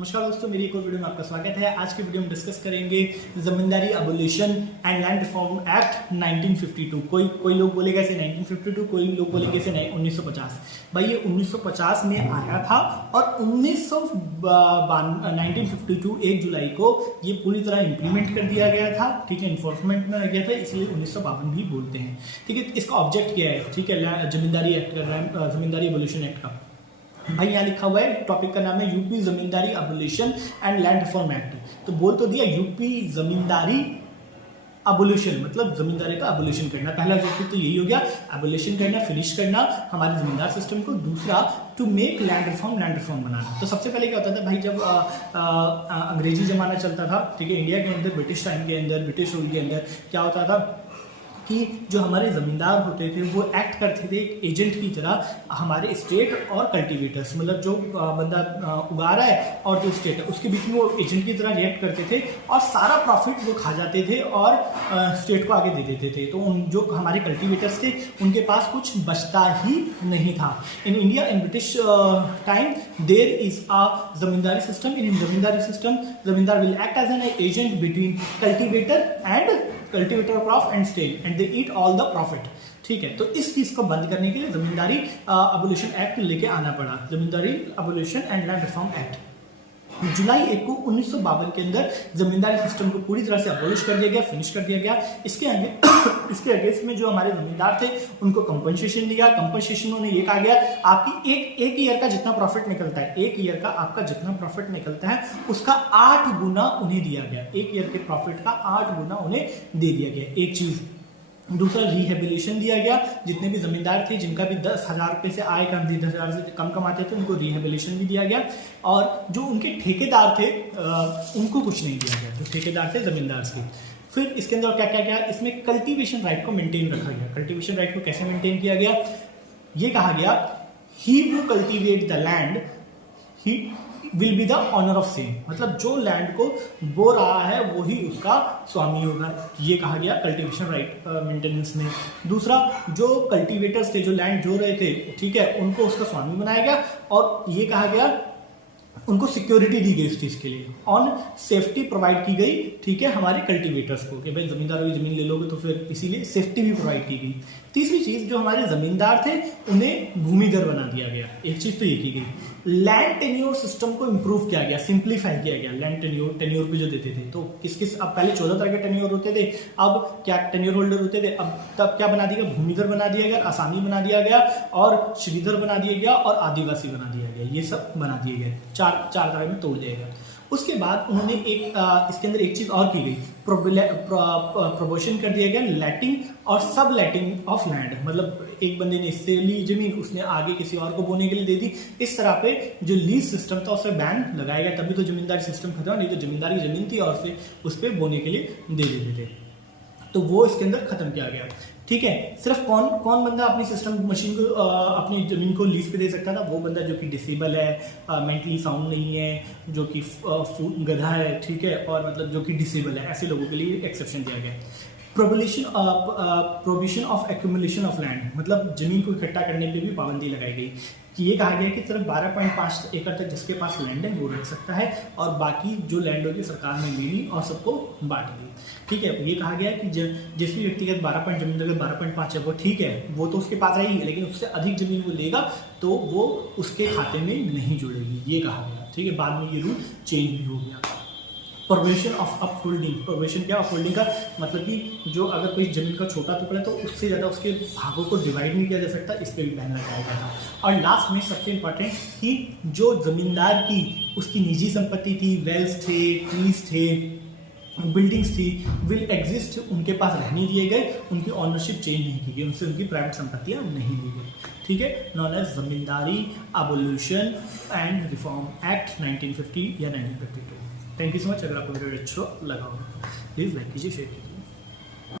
नमस्कार दोस्तों, मेरी एक और वीडियो में आपका स्वागत है। आज की वीडियो में डिस्कस करेंगे zamindari abolition and land reform act 1952। कोई लोग बोलेगा इसे 1952, कोई लोग बोलेंगे इसे 1950। भाई ये 1950 में आया था और 1952 1 जुलाई को ये पूरी तरह इंप्लीमेंट कर दिया गया था। ठीक है, इन्फोर्समेंट में आ गया था, इसलिए 1952 भी बोलते हैं। ठीक है, इसका ऑब्जेक्ट क्या है? ठीक है, जमींदारी एक्ट का, जमींदारी अबोलिशन एक्ट का। भाई यहाँ लिखा हुआ है, टॉपिक का नाम है UP zamindari abolition and land reform act. तो बोल तो दिया यूपी जमींदारी अबोलिशन, मतलब जमींदारी का अबोलिशन करना। पहला ऑब्जेक्टिव तो यही हो गया, अबोलिशन करना, फिनिश करना हमारे जमींदार सिस्टम को। दूसरा, टू मेक लैंड रिफॉर्म बनाना। तो सबसे पहले क्या होता था भाई, जब अंग्रेजी जमाना चलता था, ठीक है, इंडिया के अंदर, ब्रिटिश टाइम के अंदर, ब्रिटिश रूल के अंदर क्या होता था कि जो हमारे ज़मींदार होते थे वो एक्ट करते थे एक एजेंट की तरह हमारे स्टेट और कल्टीवेटर्स, मतलब जो बंदा उगा रहा है और जो स्टेट है उसके बीच में वो एजेंट की तरह रिएक्ट करते थे और सारा प्रॉफिट वो खा जाते थे और स्टेट को आगे दे देते थे। तो जो हमारे कल्टीवेटर्स थे उनके पास कुछ बचता ही नहीं था। In India, in British time, there is a zamindari system. In zamindari system, zamindar will act as an agent between cultivator crop and state and they eat all the profit. ठीक है, तो इस चीज को बंद करने के लिए जमींदारी अबोलिशन एक्ट लेके आना पड़ा, zamindari abolition and land reform act. जुलाई 1 को 1952 के अंदर जमींदारी सिस्टम को पूरी तरह से अबोलिश कर दिया गया, फिनिश कर दिया गया। इसके अगेंस्ट में जो हमारे जमींदार थे उनको कंपनसेशन दिया। कंपनसेशन में ये कहा गया, आपकी एक ईयर का जितना प्रॉफिट निकलता है, एक ईयर का आपका जितना प्रॉफिट निकलता है उसका 8 गुना उन्हें दिया गया। एक ईयर के प्रॉफिट का 8 गुना उन्हें दे दिया गया, एक चीज। दूसरा, रिहेबिलिटेशन दिया गया। जितने भी जमींदार थे जिनका भी 10,000 रुपए से आय कम, 10,000 से कम कमाते थे, उनको रिहेबिलिटेशन भी दिया गया। और जो उनके ठेकेदार थे उनको कुछ नहीं दिया गया, जो ठेकेदार थे जमींदार के। फिर इसके अंदर क्या क्या गया, इसमें कल्टीवेशन राइट को मेंटेन रखा गया। कल्टीवेशन राइट को कैसे मेंटेन किया गया? ये कहा गया, he who cultivate the land he will be the owner of same, मतलब जो लैंड को बो रहा है वो ही उसका स्वामी होगा। ये कहा गया कल्टीवेशन राइट मेंटेनेंस में। दूसरा, जो कल्टीवेटर्स थे, जो लैंड जो रहे थे, ठीक है, उनको उसका स्वामी बनाया गया। और ये कहा गया, उनको सिक्योरिटी दी गई इस चीज के लिए, ऑन सेफ्टी प्रोवाइड की गई। ठीक है, हमारे कल्टीवेटर्स को कि भाई जमींदारों की जमीन ले लोगे तो फिर इसीलिए सेफ्टी भी प्रोवाइड की गई। तीसरी चीज, जो हमारे जमींदार थे उन्हें भूमिधर बना दिया गया। एक चीज तो ये की गई। लैंड टेन्योर सिस्टम को इंप्रूव किया गया, सिंप्लीफाई किया गया। लैंड टेन्योर पे जो देते थे, तो किस अब पहले 14 तरह के टेन्योर होते थे, अब क्या टेन्योर होल्डर होते थे, अब तब क्या बना दिया गया, भूमिधर बना दिया गया, आसामी बना दिया गया और श्रीधर बना दिया गया और आदिवासी बना दिया गया। ये सब बना दिए गए, चार तरह में तोड़ दिया गया। उसके बाद उन्होंने इसके अंदर एक चीज और की गई, प्रोबोशन कर दिया गया लैटिंग और सब लैटिंग ऑफ लैंड, मतलब एक बंदे ने इससे ली जमीन, उसने आगे किसी और को बोने के लिए दे दी। इस तरह पे जो लीज सिस्टम था उस पर बैन लगाया गया, तभी तो जमींदारी सिस्टम खत्म, नहीं तो जमींदारी की जमीन थी और फिर उस पर बोने के लिए दे देते थे। तो वो इसके अंदर खत्म किया गया। ठीक है, सिर्फ कौन बंदा अपनी सिस्टम मशीन को अपनी जमीन को लीज पे दे सकता था? वो बंदा जो कि डिसेबल है, मेंटली साउंड नहीं है, जो कि गधा है, ठीक है, और मतलब जो कि डिसेबल है, ऐसे लोगों के लिए एक्सेप्शन दिया गया। Provision of accumulation of land, मतलब जमीन को इकट्ठा करने पे भी पाबंदी लगाई गई कि ये कहा गया कि सिर्फ 12.5 एकड़ तक जिसके पास लैंड है वो रख सकता है और बाकी जो लैंड होगी सरकार ने ले ली और सबको बांट दी। ठीक है, ये कहा गया कि जिस भी व्यक्ति के 12.5 है वो ठीक है, वो तो उसके पास रहेगी, लेकिन उससे अधिक जमीन वो लेगा तो वो उसके खाते में नहीं जुड़ेगी, ये कहा गया। ठीक है, बाद में ये रूल चेंज भी हो गया। प्रोविजन ऑफ अपहोल्डिंग, प्रोविजन क्या, अपहोल्डिंग का मतलब कि जो अगर कोई जमीन का छोटा टुकड़ा है तो उससे ज़्यादा उसके भागों को डिवाइड नहीं किया जा सकता, इस पर भी बैन लगाया गया था। और लास्ट में सबसे इंपॉर्टेंट कि जो जमींदार की उसकी निजी संपत्ति थी, वेल्स थे, ट्रीज थे, बिल्डिंग्स थी, विल एग्जिस्ट, उनके पास रहने दिए गए, उनकी ऑनरशिप चेंज नहीं की गई, उनसे उनकी प्राइवेट संपत्तियां नहीं ली गई। ठीक है, known as zamindari abolition and reform act 1950 या 1952। Thank you so much. अगर आपको वीडियो अच्छा लगा हो प्लीज़ लाइक कीजिए, शेयर कीजिए।